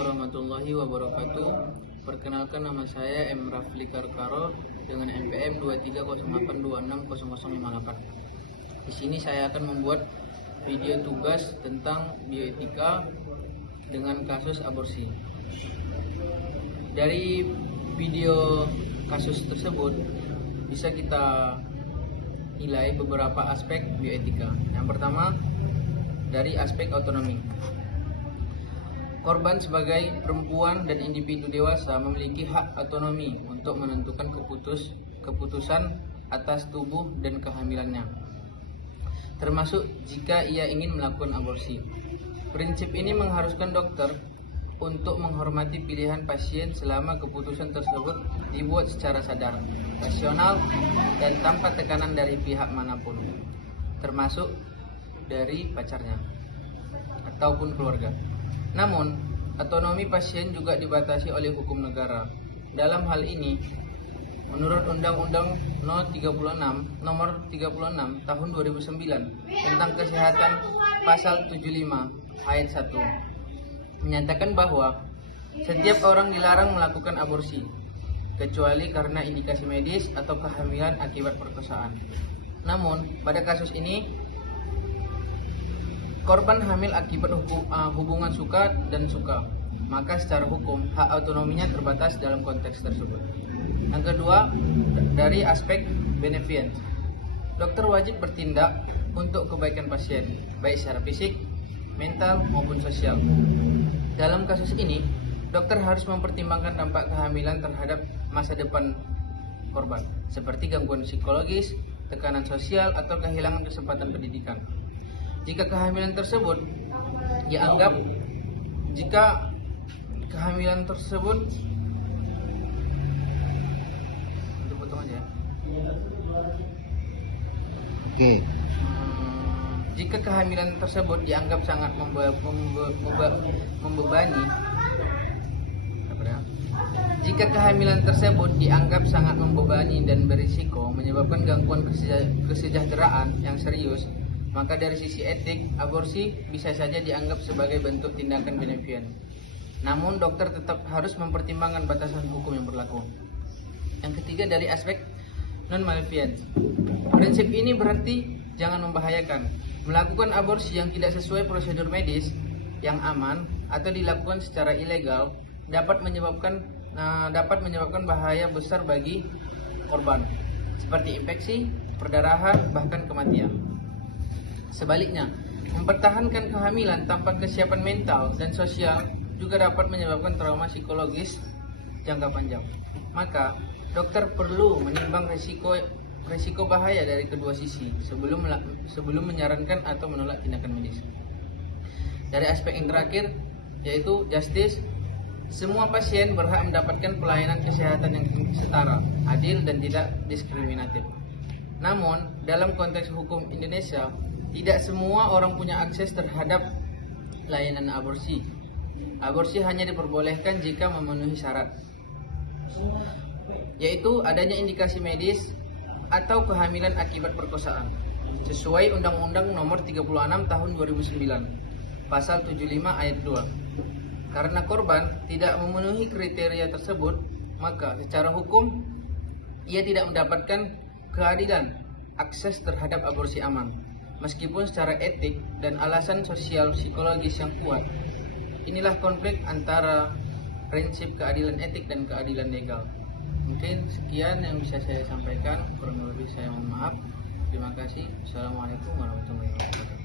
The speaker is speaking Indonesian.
warahmatullahi wabarakatuh. Perkenalkan, nama saya M. Rafli Karkaro dengan NPM 2308260058. Di sini saya akan membuat video tugas tentang bioetika dengan kasus aborsi. Dari video kasus tersebut bisa kita nilai beberapa aspek bioetika. Yang pertama, dari aspek otonomi. Korban sebagai perempuan dan individu dewasa memiliki hak otonomi untuk menentukan keputusan atas tubuh dan kehamilannya, termasuk jika ia ingin melakukan aborsi. Prinsip ini mengharuskan dokter untuk menghormati pilihan pasien selama keputusan tersebut dibuat secara sadar, rasional, dan tanpa tekanan dari pihak manapun, termasuk dari pacarnya ataupun keluarga. Namun, otonomi pasien juga dibatasi oleh hukum negara. Dalam hal ini, menurut Undang-Undang Nomor 36 Tahun 2009 tentang Kesehatan Pasal 75 Ayat 1 menyatakan bahwa setiap orang dilarang melakukan aborsi kecuali karena indikasi medis atau kehamilan akibat perkosaan. Namun, pada kasus ini korban hamil akibat hubungan suka dan suka, maka secara hukum hak otonominya terbatas dalam konteks tersebut. Yang kedua, dari aspek beneficence. Dokter wajib bertindak untuk kebaikan pasien, baik secara fisik, mental, maupun sosial. Dalam kasus ini, dokter harus mempertimbangkan dampak kehamilan terhadap masa depan korban, seperti gangguan psikologis, tekanan sosial, atau kehilangan kesempatan pendidikan. Jika kehamilan tersebut dianggap sangat membebani, jika kehamilan tersebut dianggap sangat membebani dan berisiko menyebabkan gangguan kesejahteraan yang serius, maka dari sisi etik, aborsi bisa saja dianggap sebagai bentuk tindakan beneficent. Namun, dokter tetap harus mempertimbangkan batasan hukum yang berlaku. Yang ketiga, dari aspek non-maleficence. Prinsip ini berarti jangan membahayakan. Melakukan aborsi yang tidak sesuai prosedur medis yang aman atau dilakukan secara ilegal dapat menyebabkan bahaya besar bagi korban, seperti infeksi, perdarahan, bahkan kematian. Sebaliknya, mempertahankan kehamilan tanpa kesiapan mental dan sosial juga dapat menyebabkan trauma psikologis jangka panjang. Maka, dokter perlu menimbang risiko bahaya dari kedua sisi sebelum menyarankan atau menolak tindakan medis. Dari aspek yang terakhir, yaitu justice, semua pasien berhak mendapatkan pelayanan kesehatan yang setara, adil, dan tidak diskriminatif. Namun, dalam konteks hukum Indonesia, tidak semua orang punya akses terhadap layanan aborsi. Aborsi hanya diperbolehkan jika memenuhi syarat, yaitu adanya indikasi medis atau kehamilan akibat perkosaan, sesuai Undang-Undang Nomor 36 Tahun 2009, Pasal 75 Ayat 2. Karena korban tidak memenuhi kriteria tersebut, maka secara hukum ia tidak mendapatkan keadilan akses terhadap aborsi aman. Meskipun secara etik dan alasan sosial psikologis yang kuat, inilah konflik antara prinsip keadilan etik dan keadilan legal. Mungkin sekian yang bisa saya sampaikan, kurang lebih saya mohon maaf. Terima kasih. Assalamualaikum warahmatullahi wabarakatuh.